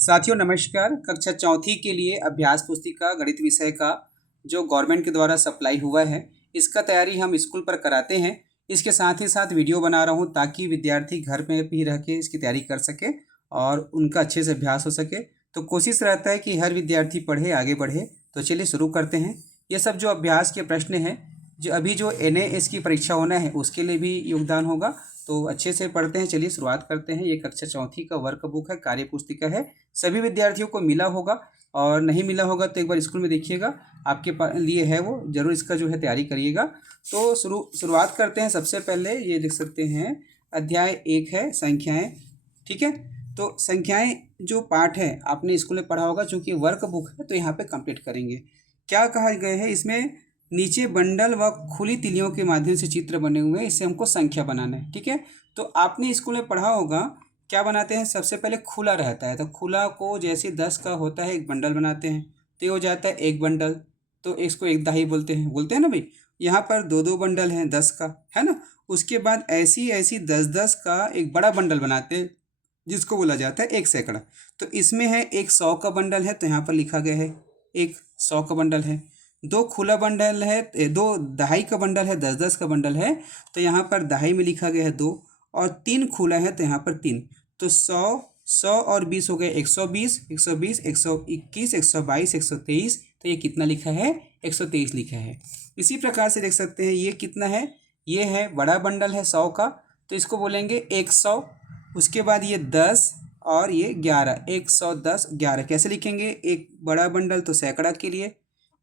साथियों नमस्कार। कक्षा चौथी के लिए अभ्यास पुस्तिका गणित विषय का जो गवर्नमेंट के द्वारा सप्लाई हुआ है, इसका तैयारी हम स्कूल पर कराते हैं। इसके साथ ही साथ वीडियो बना रहा हूं ताकि विद्यार्थी घर में भी रह के इसकी तैयारी कर सके और उनका अच्छे से अभ्यास हो सके। तो कोशिश रहता है कि हर विद्यार्थी पढ़े, आगे बढ़े। तो चलिए शुरू करते हैं। ये सब जो अभ्यास के प्रश्न हैं, जो अभी जो NAS की परीक्षा होना है उसके लिए भी योगदान होगा। तो अच्छे से पढ़ते हैं। चलिए शुरुआत करते हैं। ये कक्षा चौथी का वर्क बुक है, कार्य पुस्तिका है। सभी विद्यार्थियों को मिला होगा और नहीं मिला होगा तो एक बार स्कूल में देखिएगा, आपके लिए है वो, जरूर इसका जो है तैयारी करिएगा। तो शुरुआत करते हैं। सबसे पहले ये लिख सकते हैं, अध्याय 1 है संख्याएं। ठीक है, तो संख्याएं जो पाठ है आपने स्कूल में पढ़ा होगा, चूँकि वर्क बुक है तो यहाँ पे कंप्लीट करेंगे। क्या कहा गया है इसमें, नीचे बंडल व खुली तिलियों के माध्यम से चित्र बने हुए हैं, इससे हमको संख्या बनाना है। ठीक है, तो आपने स्कूल में पढ़ा होगा क्या बनाते हैं। सबसे पहले खुला रहता है, तो खुला को जैसे 10 का होता है एक बंडल बनाते हैं, तो ये हो जाता है एक बंडल। तो इसको एक दाही बोलते हैं ना भाई। यहाँ पर दो दो बंडल हैं 10 का, है ना। उसके बाद ऐसी ऐसी 10-10 का एक बड़ा बंडल बनाते हैं जिसको बोला जाता है एक सैकड़ा। तो इसमें है एक 100 का बंडल है, तो यहाँ पर लिखा गया है एक 100 का बंडल है। दो खुला बंडल है, दो दहाई का बंडल है, 10-10 का बंडल है, तो यहाँ पर दहाई में लिखा गया है 2। और 3 खुला है तो यहाँ पर 3। तो 100 और 20 हो गए 120, 120, 121, 122, 123। तो ये कितना लिखा है, 123 लिखा है। इसी प्रकार से देख सकते हैं ये कितना है, ये है बड़ा बंडल है 100 का, तो इसको बोलेंगे 100। उसके बाद ये 10 और ये 11, 110, 11 कैसे लिखेंगे। एक बड़ा बंडल तो सैकड़ा के लिए,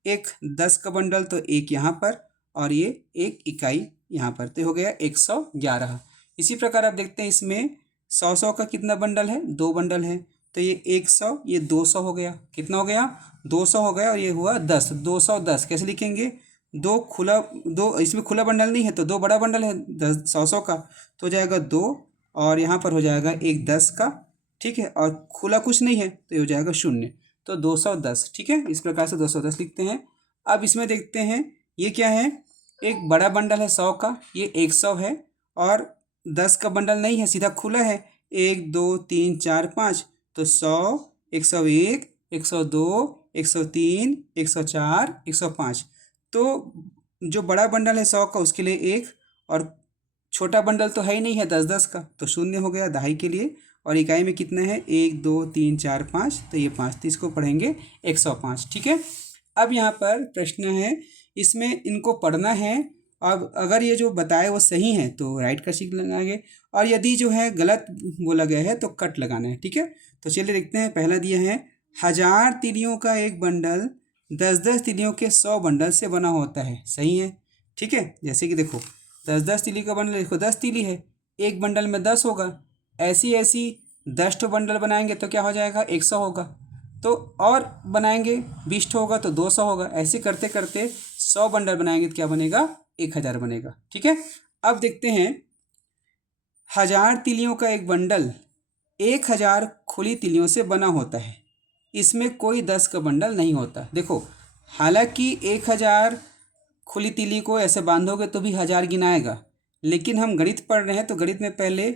एक 10 का बंडल तो एक यहाँ पर, और ये एक इकाई यहाँ पर, तो हो गया 111। इसी प्रकार आप देखते हैं इसमें 100 का कितना बंडल है, 2 बंडल है, तो ये 100, ये 200 हो गया। कितना हो गया, 200 हो गया। और ये हुआ 10, 210 कैसे लिखेंगे। दो इसमें खुला बंडल नहीं है तो 2 बड़ा बंडल है 100 का, तो हो जाएगा 2, और यहाँ पर हो जाएगा एक 10 का। ठीक है, और खुला कुछ नहीं है तो ये हो जाएगा 0, तो 210। ठीक है, इस प्रकार से 210 लिखते हैं। अब इसमें देखते हैं ये क्या है, एक बड़ा बंडल है 100 का, ये 100 है, और 10 का बंडल नहीं है, सीधा खुला है 1 2 3 4 5। तो 100, 101, 102, 103, 104, 105। तो जो बड़ा बंडल है 100 का उसके लिए 1, और छोटा बंडल तो है ही नहीं है 10-10 का, तो 0 हो गया दहाई के लिए। और इकाई में कितना है, 1 2 3 4 5, तो ये 5, तो इसको पढ़ेंगे 105। ठीक है, अब यहाँ पर प्रश्न है, इसमें इनको पढ़ना है। अब अगर ये जो बताए वो सही है तो राइट का चिन्ह लगाएंगे, और यदि जो है गलत बोला गया है तो कट लगाना है। ठीक है, तो चलिए देखते हैं। पहला दिया है, 1000 तिलियों का एक बंडल 10-10 तिलियों के 100 बंडल से बना होता है। सही है। ठीक है, जैसे कि देखो 10-10 तिली का बंडल, देखो 10 तिली है, एक बंडल में 10 होगा। ऐसी ऐसी 10 ठो बंडल बनाएंगे तो क्या हो जाएगा, 100 होगा। तो और बनाएंगे 20 ठो होगा तो 200 होगा। ऐसे करते करते 100 बंडल बनाएंगे तो क्या बनेगा, 1000 बनेगा। ठीक है, अब देखते हैं, 1000 तिलियों का एक बंडल 1000 खुली तिलियों से बना होता है, इसमें कोई 10 का बंडल नहीं होता। देखो, हालांकि 1000 खुली तिली को ऐसे बांधोगे तो भी 1000 गिनाएगा, लेकिन हम गणित पढ़ रहे हैं तो गणित में पहले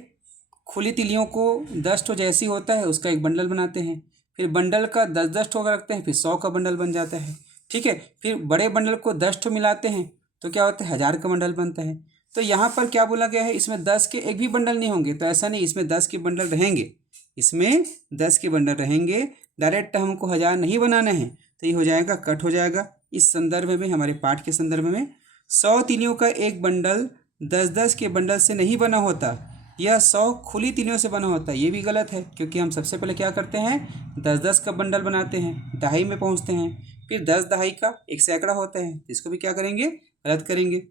खुली तिलियों को 10 ठो जैसी होता है उसका एक बंडल बनाते हैं, फिर बंडल का 10-10 ठो रखते हैं, फिर 100 का बंडल बन जाता है। ठीक है, फिर बड़े बंडल को 10 ठो मिलाते हैं तो क्या होता है, 1000 का बंडल बनता है। तो यहाँ पर क्या बोला गया है, इसमें 10 के एक भी बंडल नहीं होंगे, तो ऐसा नहीं, इसमें 10 के बंडल रहेंगे, इसमें 10 के बंडल रहेंगे। डायरेक्ट हमको 1000 नहीं बनाना है, तो ये हो जाएगा, कट हो जाएगा। इस संदर्भ में, हमारे पाठ के संदर्भ में, 100 तिलियों का एक बंडल 10-10 के बंडल से नहीं बना होता, यह 100 खुली तिलियों से बना होता है। ये भी गलत है, क्योंकि हम सबसे पहले क्या करते हैं, 10-10 का बंडल बनाते हैं, दहाई में पहुंचते हैं, फिर 10 दहाई का एक सैकड़ा होता है, तो इसको भी क्या करेंगे, रद्द करेंगे।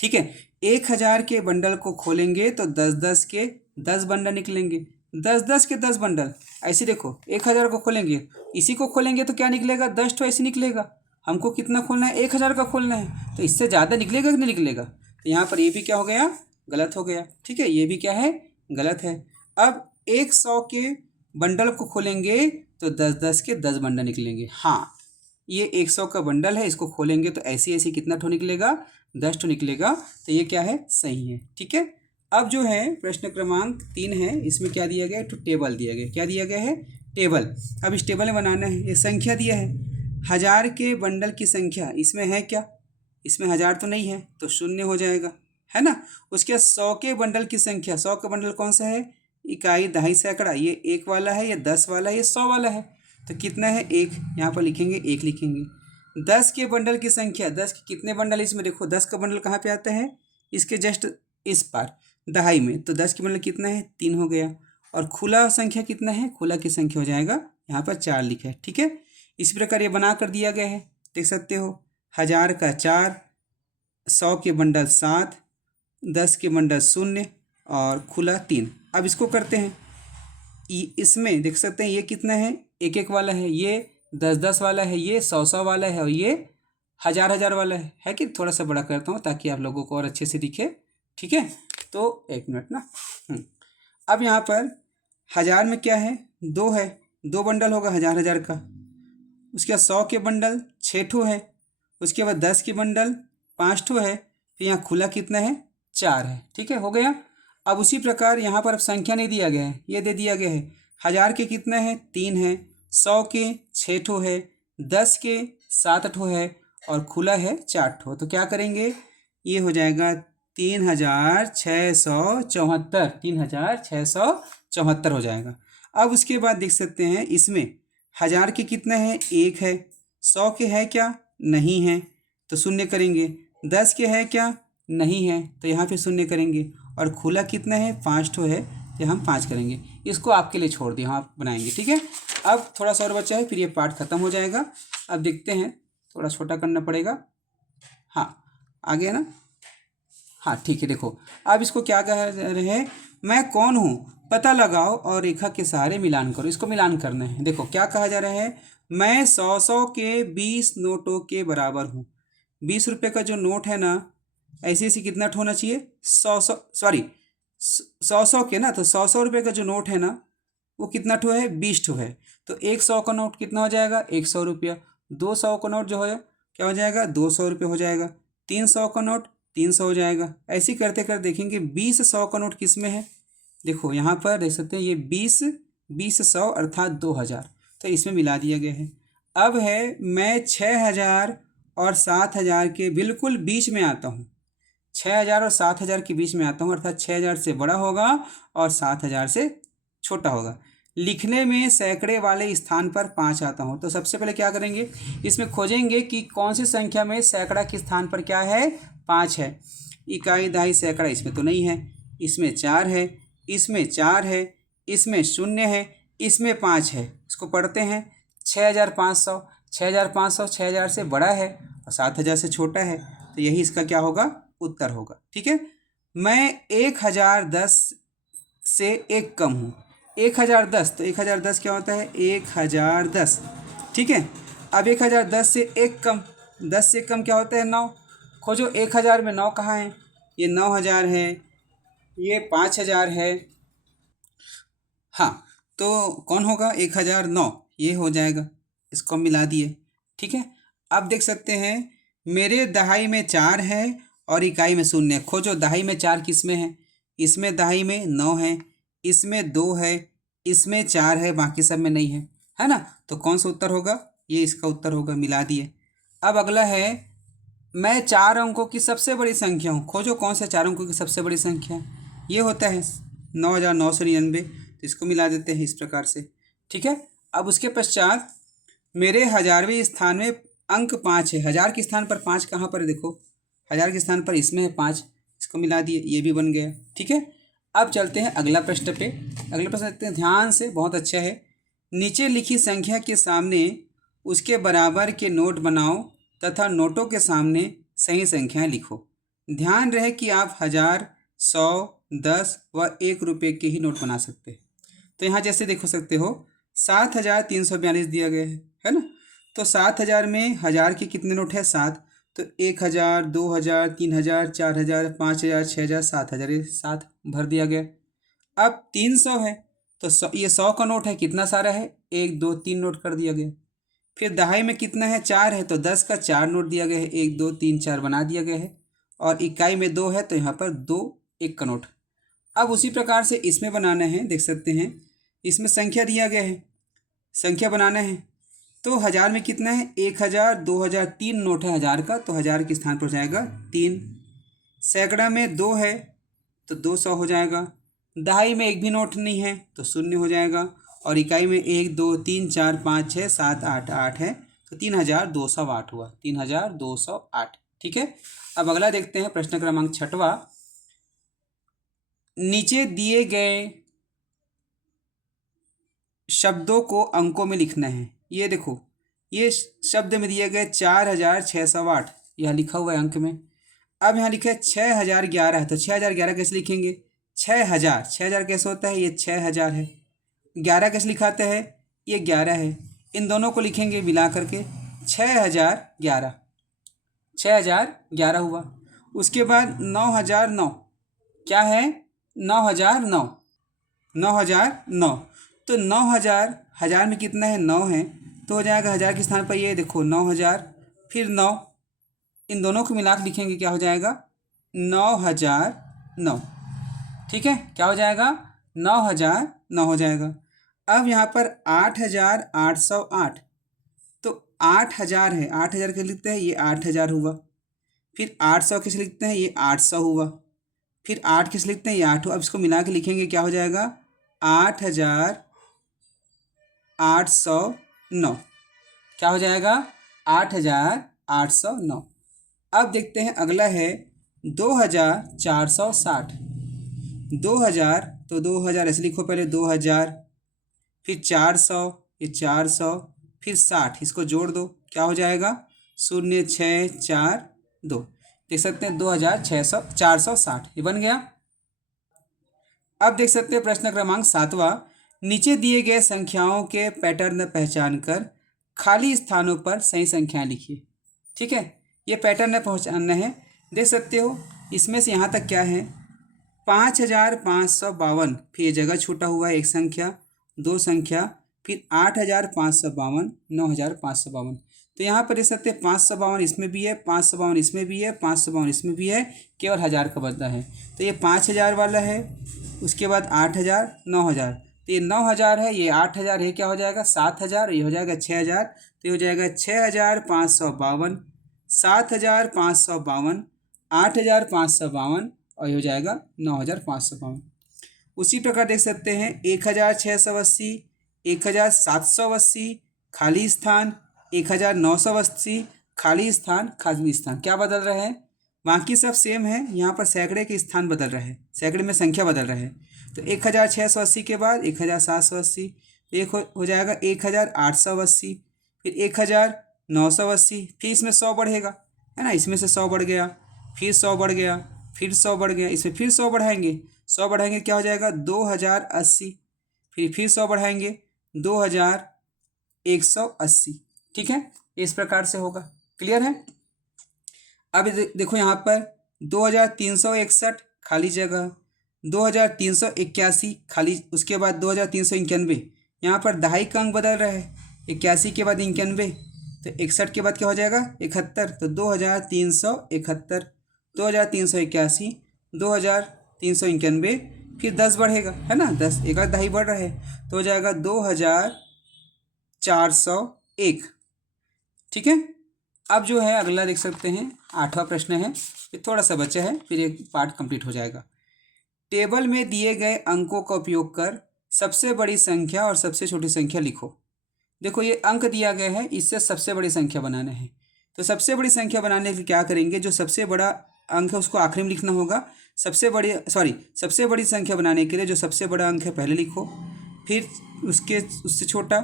ठीक है, 1000 के बंडल को खोलेंगे तो 10-10 के 10 बंडल निकलेंगे, 10-10 के 10 बंडल। ऐसे देखो, 1000 को खोलेंगे, इसी को खोलेंगे तो क्या निकलेगा, 10 तो ऐसे निकलेगा। हमको कितना खोलना है, 1000 का खोलना है, तो इससे ज़्यादा निकलेगा कि नहीं निकलेगा। तो यहाँ पर ये भी क्या हो गया, गलत हो गया। ठीक है, ये भी क्या है, गलत है। अब 100 के बंडल को खोलेंगे तो 10-10 के 10 बंडल निकलेंगे। हाँ, ये 100 का बंडल है, इसको खोलेंगे तो ऐसी ऐसी कितना ठो निकलेगा, 10 ठो निकलेगा। तो ये क्या है, सही है। ठीक है, अब जो है प्रश्न क्रमांक 3 है, इसमें क्या दिया गया है, तो टेबल दिया गया। क्या दिया गया है, टेबल। अब इस टेबल में बनाना है, ये संख्या दिया है 1000 के बंडल की संख्या, इसमें है क्या, इसमें 1000 तो नहीं है तो शून्य हो जाएगा, है ना। उसके 100 के बंडल की संख्या, 100 का बंडल कौन सा है, इकाई, दहाई, सैकड़ा, ये 1 वाला है, ये 10 वाला है, ये 100 वाला है, तो कितना है 1, यहाँ पर लिखेंगे 1 लिखेंगे। 10 के बंडल की संख्या, 10 के कितने बंडल इसमें देखो, 10 का बंडल कहाँ पे आता है, इसके जस्ट इस पार दहाई में, तो 10 के बंडल कितना है 3 हो गया। और खुला संख्या कितना है, खुला की संख्या हो जाएगा यहाँ पर 4 लिखा है, ठीक है। इसी प्रकार ये बना कर दिया गया है, देख सकते हो 1000 का 4, 100 के बंडल 7, 10 के बंडल 0 और खुला 3। अब इसको करते हैं, इसमें देख सकते हैं ये कितना है, 1-1 वाला है, ये 10-10 वाला है, ये 100-100 वाला है और ये 1000-1000 वाला है कि थोड़ा सा बड़ा करता हूँ ताकि आप लोगों को और अच्छे से दिखे, ठीक है। तो 1 मिनट ना। अब यहाँ पर 1000 में क्या है, 2 है, 2 बंडल होगा 1000-1000 का। उसके बाद 100 के बंडल 6 ठो है, उसके बाद 10 के बंडल 5 ठो है, फिर यहाँ खुला कितना है 4 है, ठीक है, हो गया। अब उसी प्रकार यहाँ पर अब संख्या नहीं दिया गया है, ये दे दिया गया है 1000 के कितना है 3 है, 100 के 6 ठो है, 10 के 7 ठो है और खुला है 4 ठो। तो क्या करेंगे, ये हो जाएगा 3674, 3674 हो जाएगा। अब उसके बाद देख सकते हैं इसमें 1000 के कितना है 1 है, 100 के है क्या, नहीं है तो शून्य करेंगे, 10 के है क्या, नहीं है तो यहाँ पे शून्य करेंगे, और खुला कितना है 5 ठो है तो हम 5 करेंगे। इसको आपके लिए छोड़ दिया, आप बनाएंगे, ठीक है। अब थोड़ा सा और बचा है, फिर ये पार्ट खत्म हो जाएगा। अब देखते हैं, थोड़ा छोटा करना पड़ेगा, हाँ आ गया ना, हाँ ठीक है। देखो अब इसको क्या कह रहे हैं, मैं कौन हूँ पता लगाओ और रेखा के सहारे मिलान करो। इसको मिलान करना है। देखो क्या कहा जा रहा है, मैं 100 के 20 नोटों के बराबर हूँ। 20 रुपये का जो नोट है ना, ऐसे ऐसे कितना ठो होना चाहिए, 100 के ना, तो 100 रुपये का जो नोट है ना वो कितना ठो है, 20 ठो है। तो 100 का नोट कितना हो जाएगा, 100 रुपया। 200 का नोट जो है क्या हो जाएगा, 200 रुपये हो जाएगा। 300 का नोट 300 हो जाएगा। ऐसे करते करते देखेंगे 20 100 का नोट किस में है। देखो यहाँ पर देख सकते हैं ये 20 20 100 अर्थात 2000, तो इसमें मिला दिया गया है। अब है मैं 6000 और 7000 के बिल्कुल बीच में आता हूँ। 6000 और 7000 के बीच में आता हूँ, अर्थात 6000 से बड़ा होगा और 7000 से छोटा होगा। लिखने में सैकड़े वाले स्थान पर 5 आता हूँ। तो सबसे पहले क्या करेंगे, इसमें खोजेंगे कि कौन सी संख्या में सैकड़ा के स्थान पर क्या है, 5 है। इकाई, दहाई, सैकड़ा इसमें तो नहीं है, इसमें 4 है, इसमें 4 है, इसमें 0 है, इसमें 5 है। इसको पढ़ते हैं, 6500, 6500 6000 से बड़ा है और 7000 से छोटा है, तो यही इसका क्या होगा, उत्तर होगा, ठीक है। मैं 1010 से 1 कम हूँ। 1010, तो 1010 क्या होता है, 1010, ठीक है। अब 1010 से 1 कम, 10 से कम क्या होता है, 9। खोजो 1000 में 9 कहाँ है, ये 9000 है, ये 5000 है, हाँ तो कौन होगा, 1009 ये हो जाएगा। इसको मिला दिए, ठीक है। अब देख सकते हैं मेरे दहाई में 4 है और इकाई में 0 है। खोजो दहाई में 4 किस में है, इसमें दहाई में 9 है, इसमें 2 है, इसमें 4 है, बाकी सब में नहीं है, है ना। तो कौन सा उत्तर होगा, ये इसका उत्तर होगा, मिला दिए। अब अगला है मैं 4 अंकों की सबसे बड़ी संख्या हूँ। खोजो कौन सा 4 अंकों की सबसे बड़ी संख्या है, ये होता है 9999, तो इसको मिला देते हैं इस प्रकार से, ठीक है। अब उसके पश्चात मेरे 1000वें स्थान में अंक 5 है। 1000 के स्थान पर 5 कहाँ पर है, देखो 1000 के स्थान पर इसमें है 5, इसको मिला दिए, ये भी बन गया, ठीक है। अब चलते हैं अगला प्रश्न पे। अगला प्रश्न देखते हैं ध्यान से, बहुत अच्छा है। नीचे लिखी संख्या के सामने उसके बराबर के नोट बनाओ तथा नोटों के सामने सही संख्याएं लिखो। ध्यान रहे कि आप 1000, 100, 10 व 1 रुपये के ही नोट बना सकते हैं। तो यहाँ जैसे देखो सकते हो 7342 दिया गया है ना। तो 7000 में 1000 के कितने नोट है, 7, तो 1000, 2000, 3000, 4000, 5000, 6000, 7000, ये 7 भर दिया गया। अब 300 है तो ये 100 का नोट है, कितना सारा है, 1 2 3 नोट कर दिया गया। फिर दहाई में कितना है, 4 है, तो 10 का 4 नोट दिया गया है, 1 2 3 4 बना दिया गया है। और इकाई में 2 है तो यहाँ पर 2 1 का नोट। अब उसी प्रकार से इसमें बनाना है, देख सकते हैं इसमें संख्या दिया गया है संख्या बनाना है। तो 1000 में कितना है, 1000, 2000, 3 नोट है 1000 का, तो 1000 के स्थान पर हो जाएगा 3। सैकड़ा में 2 है तो 200 हो जाएगा। दहाई में एक भी नोट नहीं है तो 0 हो जाएगा। और इकाई में 1, 2, 3, 4, 5, 6, 7, 8, 8 है तो 3208 हुआ, 3208। ठीक है। अब अगला देखते हैं प्रश्न क्रमांक 6वां। नीचे दिए गए शब्दों को अंकों में लिखना है। ये देखो, ये शब्द में दिए गए 4608, यह लिखा हुआ है अंक में। अब यहाँ लिखा है 6011 है, तो 6011 कैसे लिखेंगे, 6000 कैसे होता है, ये 6000 है। 11 कैसे लिखाते हैं, ये 11 है। इन दोनों को लिखेंगे मिला करके 6011, 6011 हुआ। उसके बाद 9009, क्या है, 9009, 9009। तो 9000, 1000 में कितना है, 9 है, तो हो जाएगा 1000 के स्थान पर ये देखो 9000, फिर 9, इन दोनों को मिला के लिखेंगे, क्या हो जाएगा, 9009। ठीक है, क्या हो जाएगा, 9009 हो जाएगा। अब यहाँ पर 8808, तो 8000 है, 8000 के लिखते हैं, ये 8000 हुआ। फिर 800 किस लिखते हैं, ये 800 हुआ। फिर 8 किस लिखते हैं, ये 8 हुआ। अब इसको मिला के लिखेंगे, क्या हो जाएगा, 8809। क्या हो जाएगा, 8809। अब देखते हैं अगला है 2460। 2000, तो 2000 ऐसे लिखो पहले 2000, फिर 400, ये 400, फिर 60, इसको जोड़ दो, क्या हो जाएगा, 0642। देख सकते हैं 460 ये बन गया। अब देख सकते हैं प्रश्न क्रमांक 7वां। नीचे दिए गए संख्याओं के पैटर्न पहचान कर खाली स्थानों पर सही संख्याएं लिखिए। ठीक है, ये पैटर्न पहचानना है। देख सकते हो इसमें से यहाँ तक क्या है, 5552, फिर ये जगह छूटा हुआ है, एक संख्या, दो संख्या, फिर 8552, 9552। तो यहाँ पर देख सकते हैं 552 इसमें भी है, 552 इसमें भी है, 552 इसमें भी है, केवल 1000 का बदला है। तो ये 5000 वाला है, उसके बाद 8000, 9000, तो ये 9000 है, ये 8000 है, क्या हो जाएगा, 7000, ये हो जाएगा 6000, तो ये हो जाएगा 6552, 7552, 8552, और ये हो जाएगा 9552। उसी प्रकार देख सकते हैं 1680, 1780 खाली स्थान, 1980 खाली स्थान, क्या बदल रहे हैं, बाकी सब सेम है, यहाँ पर सैकड़े के स्थान बदल रहे हैं, सैकड़े में संख्या बदल रहे हैं। तो 1680 के बाद 1780, एक हो जाएगा 1880, फिर 1980, फिर इसमें 100 बढ़ेगा, है ना, इसमें से 100 बढ़ गया, फिर 100 बढ़ गया, फिर 100 बढ़ गया, इसमें फिर 100 बढ़ाएंगे, 100 बढ़ाएंगे क्या हो जाएगा, 2080, फिर 100 बढ़ाएंगे 2180। ठीक है, इस प्रकार से होगा। क्लियर है। अब देखो यहाँ पर 2361 खाली जगह, 2381 खाली, उसके बाद 2391, यहाँ पर दहाई का अंक बदल रहा है, 81 के बाद 91, तो 61 के बाद क्या हो जाएगा, 71, तो 2371, 2381, 2391, फिर 10 बढ़ेगा, है ना, 10, एक आध दहाई बढ़ रहा है, तो हो जाएगा 2401। ठीक है। अब जो है अगला देख सकते हैं 8वां प्रश्न है, ये थोड़ा सा बचा है, फिर एक पार्ट कंप्लीट हो जाएगा। टेबल में दिए गए अंकों का उपयोग कर सबसे बड़ी संख्या और सबसे छोटी संख्या लिखो। देखो ये अंक दिया गया है, इससे सबसे बड़ी संख्या बनाना है। तो सबसे बड़ी संख्या बनाने के लिए क्या करेंगे, जो सबसे बड़ा अंक है उसको आखिरी में लिखना होगा। सबसे बड़ी संख्या बनाने के लिए जो सबसे बड़ा अंक है पहले लिखो, फिर उससे छोटा,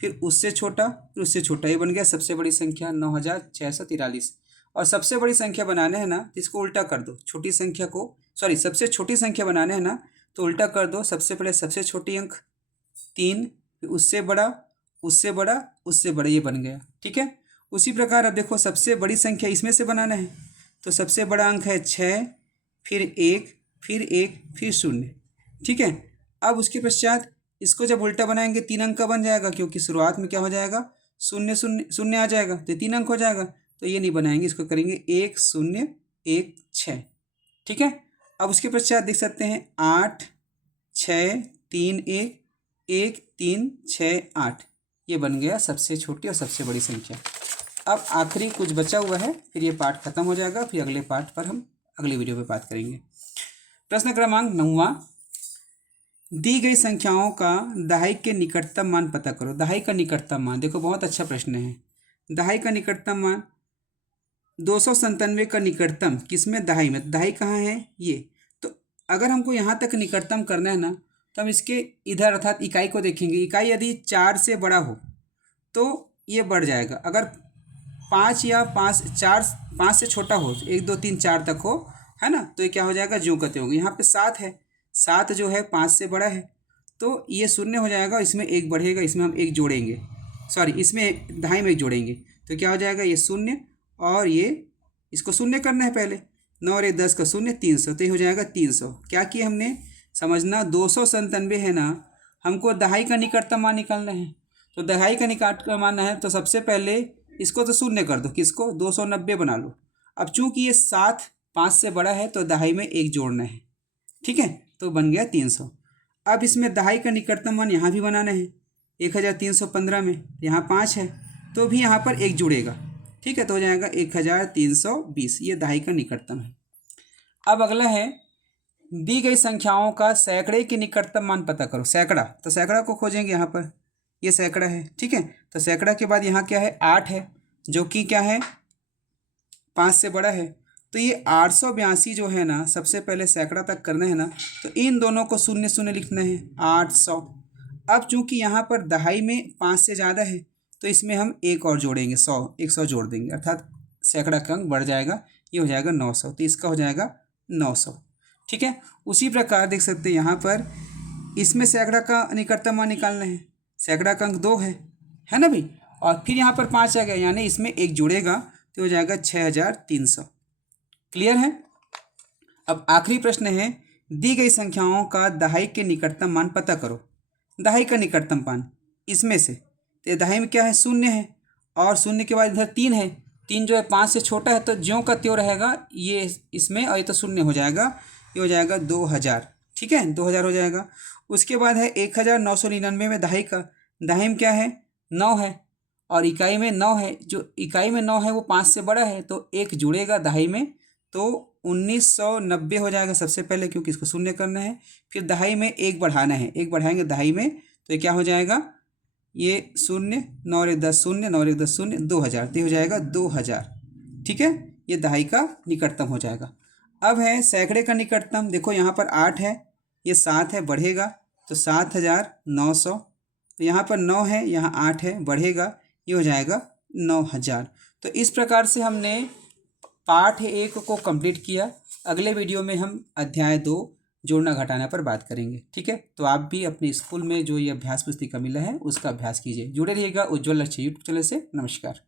फिर उससे छोटा, फिर उससे छोटा, ये बन गया सबसे बड़ी संख्या 9643। और सबसे बड़ी संख्या बनाने है ना, इसको उल्टा कर दो, छोटी संख्या को सबसे छोटी संख्या बनाने है ना, तो उल्टा कर दो, सबसे पहले सबसे छोटी अंक 3, फिर उससे बड़ा, उससे बड़ा, उससे बड़ा, ये बन गया। ठीक है। उसी प्रकार अब देखो सबसे बड़ी संख्या इसमें से बनाना है, तो सबसे बड़ा अंक है 6, फिर 1, फिर 1, फिर 0। ठीक है। अब उसके पश्चात इसको जब उल्टा बनाएंगे 3 अंक का बन जाएगा, क्योंकि शुरुआत में क्या हो जाएगा, 0 0 0 आ जाएगा, तो 3 अंक हो जाएगा, तो ये नहीं बनाएंगे, इसको करेंगे 1 0 1 6। ठीक है। अब उसके पश्चात देख सकते हैं 8 6 3 1 1 3 6 8, ये बन गया सबसे छोटी और सबसे बड़ी संख्या। अब आखिरी कुछ बचा हुआ है, फिर ये पार्ट खत्म हो जाएगा, फिर अगले पार्ट पर हम अगली वीडियो पे बात करेंगे। प्रश्न क्रमांक 9वां, दी गई संख्याओं का दहाई के निकटतम मान पता करो। दहाई का निकटतम मान, देखो बहुत अच्छा प्रश्न है। दहाई का निकटतम मान 297 का निकटतम किसमें, दहाई में। दहाई कहाँ है, ये। तो अगर हमको यहाँ तक निकटतम करना है ना, तो हम इसके इधर अर्थात इकाई को देखेंगे। इकाई यदि 4 से बड़ा हो तो ये बढ़ जाएगा, अगर 5 या 5 से छोटा हो, 1 2 3 4 तक हो, है ना, तो ये क्या हो जाएगा, ज्यों कहते होंगे। यहाँ पे 7 है, 7 जो है 5 से बड़ा है, तो ये शून्य हो जाएगा, इसमें एक बढ़ेगा, इसमें हम एक जोड़ेंगे, सॉरी इसमें दहाई में एक जोड़ेंगे, तो क्या हो जाएगा, ये शून्य और ये, इसको शून्य करना है पहले, 9 और 10 का शून्य, 300, तो ये हो जाएगा 300। क्या किया हमने, समझना 297 है ना, हमको दहाई का निकटतम मान निकालना है। तो दहाई का निकटतम मान है, तो सबसे पहले इसको तो शून्य कर दो, किसको, 290 बना लो। अब चूंकि ये 7 5 से बड़ा है तो दहाई में एक जोड़ना है, ठीक है, तो बन गया 300। अब इसमें दहाई का निकटतम मान यहाँ भी बनाना है, 1315 में यहाँ 5 है, तो भी यहाँ पर एक जुड़ेगा, ठीक है, तो हो जाएगा 1320, ये दहाई का निकटतम है। अब अगला है, दी गई संख्याओं का सैकड़े के निकटतम मान पता करो। सैकड़ा, तो सैकड़ा को खोजेंगे, यहाँ पर ये सैकड़ा है, ठीक है, तो सैकड़ा के बाद यहाँ क्या है, 8 है, जो कि क्या है, 5 से बड़ा है, तो ये 882 जो है ना, सबसे पहले सैकड़ा तक करना है ना, तो इन दोनों को शून्य शून्य लिखना है, 800। अब चूंकि यहाँ पर दहाई में 5 से ज़्यादा है, तो इसमें हम एक और जोड़ेंगे, 100 जोड़ देंगे, अर्थात सैकड़ा का अंक बढ़ जाएगा, ये हो जाएगा 900, तो इसका हो जाएगा 900, ठीक है। उसी प्रकार देख सकते हैं यहाँ पर, इसमें सैकड़ा का निकटतम मान निकालना है, सैकड़ा का अंक 2 है ना भाई, और फिर यहाँ पर 5 आ गया, यानी इसमें एक जुड़ेगा, तो हो जाएगा 6300। क्लियर है। अब आखिरी प्रश्न है, दी गई संख्याओं का दहाई के निकटतम मान पता करो। दहाई का निकटतम मान इसमें से, तो दहाई में क्या है, शून्य है, और शून्य के बाद इधर 3 है, 3 जो है 5 से छोटा है, तो ज्यों का त्यों रहेगा ये इसमें, और ये तो शून्य हो जाएगा, ये हो जाएगा 2000, ठीक है, 2000 हो जाएगा। उसके बाद है 1999 में दहाई का, दहाई में क्या है, 9 है, और इकाई में 9 है, जो इकाई में 9 है वो 5 से बड़ा है, तो एक जुड़ेगा दहाई में, तो 1990 हो जाएगा सबसे पहले, क्योंकि इसको शून्य करना है। फिर दहाई में एक बढ़ाना है, एक बढ़ाएंगे दहाई में, तो ये क्या हो जाएगा, ये शून्य, 9 और 10 शून्य, 9 और 10 शून्य, 2000, तो हो जाएगा 2000, ठीक है, ये दहाई का निकटतम हो जाएगा। अब है सैकड़े का निकटतम, देखो यहाँ पर 8 है, ये 7 है, बढ़ेगा, तो 7900, तो यहाँ पर 9 है, यहाँ 8 है, बढ़ेगा, ये हो जाएगा 9000। तो इस प्रकार से हमने पाठ 1 को कंप्लीट किया। अगले वीडियो में हम अध्याय 2 जोड़ना घटाना पर बात करेंगे, ठीक है। तो आप भी अपने स्कूल में जो ये अभ्यास पुस्तिका मिला है उसका अभ्यास कीजिए। जुड़े रहिएगा उज्ज्वल लक्ष्य यूट्यूब चैनल से। नमस्कार।